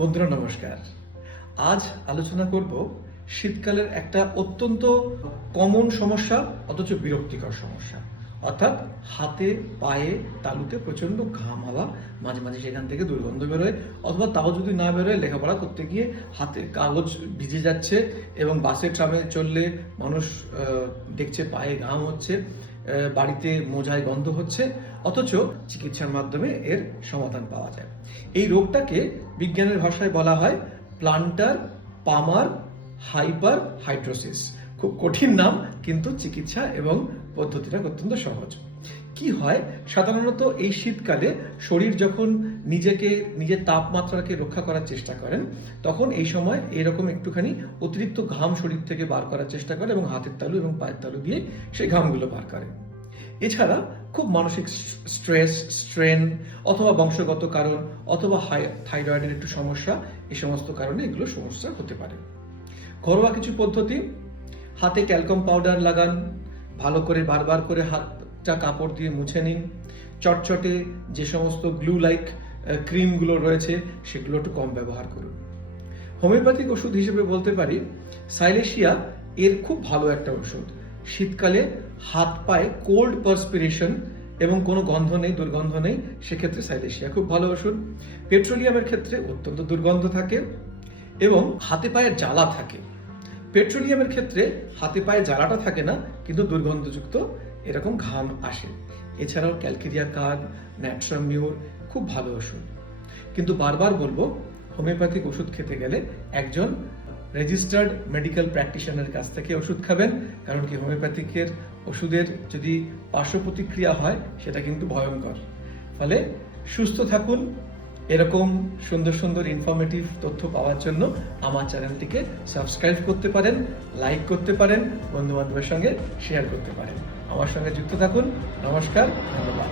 বন্ধুরা নমস্কার। আজ আলোচনা করব শীতকালের একটা অত্যন্ত কমন সমস্যা অথচ বিরক্তিকর সমস্যা, অর্থাৎ হাতে পায়ে তালুতে প্রচন্ড ঘাম হওয়া, মাঝে মাঝে সেখান থেকে দুর্গন্ধ বেরোয়, অথবা তাও যদি না বেরোয় লেখাপড়া করতে গিয়ে হাতে কাগজ ভিজে যাচ্ছে এবং বাসে ট্রামে চললে মানুষ দেখছে পায়ে ঘাম হচ্ছে, বাড়িতে মোজায় গন্ধ হচ্ছে, অথচ চিকিৎসার মাধ্যমে এর সমাধান পাওয়া যায়। এই রোগটাকে বিজ্ঞানের ভাষায় বলা হয় প্লান্টার পামার হাইপার হাইড্রোসিস। খুব কঠিন নাম, কিন্তু চিকিৎসা এবং পদ্ধতিটা অত্যন্ত সহজ। কি হয়, সাধারণত এই শীতকালে শরীর যখন নিজের তাপমাত্রাকে রক্ষা করার চেষ্টা করেন, তখন এই সময় এরকম একটুখানি অতিরিক্ত ঘাম শরীর থেকে বার করার চেষ্টা করে এবং হাতের তালু এবং পায়ের তালু দিয়ে সেই ঘামগুলো বার করে। এছাড়া খুব মানসিক স্ট্রেস, স্ট্রেন, অথবা বংশগত কারণ, অথবা থাইরয়েডের একটু সমস্যা, এই সমস্ত কারণে এগুলো সমস্যা হতে পারে। ঘরোয়া কিছু পদ্ধতি: হাতে ট্যালকাম পাউডার লাগান, ভালো করে বারবার করে হাতটা কাপড় দিয়ে মুছে নিন, চটচটে যে সমস্ত গ্লু লাইক ক্রিমগুলো রয়েছে সেগুলো একটু কম ব্যবহার করুন। হোমিওপ্যাথিক ওষুধ হিসেবে বলতে পারি সাইলেশিয়া এর খুব ভালো একটা ওষুধ। শীতকালে হাত পায়ে কোল্ড পার্সপিরেশন এবং কোনো গন্ধ নেই, দুর্গন্ধ নেই, সেক্ষেত্রে সাইলেশিয়া খুব ভালো ওষুধ। পেট্রোলিয়ামের ক্ষেত্রে অত্যন্ত দুর্গন্ধ থাকে এবং হাতে পায়ে জ্বালা থাকে। পেট্রোলিয়ামের ক্ষেত্রে হাতে পায়ে জ্বালাটা থাকে না, কিন্তু দুর্গন্ধযুক্ত এরকম ঘাম আসে। এছাড়াও ক্যালকেরিয়া কার্ড, ন্যাট্রামিউর খুব ভালো ওষুধ। কিন্তু বারবার বলবো, হোমিওপ্যাথিক ওষুধ খেতে গেলে একজন রেজিস্টার্ড মেডিকেল প্র্যাকটিশনারের কাছ থেকে ওষুধ খাবেন, কারণ কি হোমিওপ্যাথিকের ওষুধের যদি পার্শ্ব প্রতিক্রিয়া হয় সেটা কিন্তু ভয়ঙ্কর। ফলে সুস্থ থাকুন। এরকম সুন্দর সুন্দর ইনফরমেটিভ তথ্য পাওয়ার জন্য আমার চ্যানেলটিকে সাবস্ক্রাইব করতে পারেন, লাইক করতে পারেন, বন্ধু বান্ধবের সঙ্গে শেয়ার করতে পারেন। আমার সঙ্গে যুক্ত থাকুন। নমস্কার, ধন্যবাদ।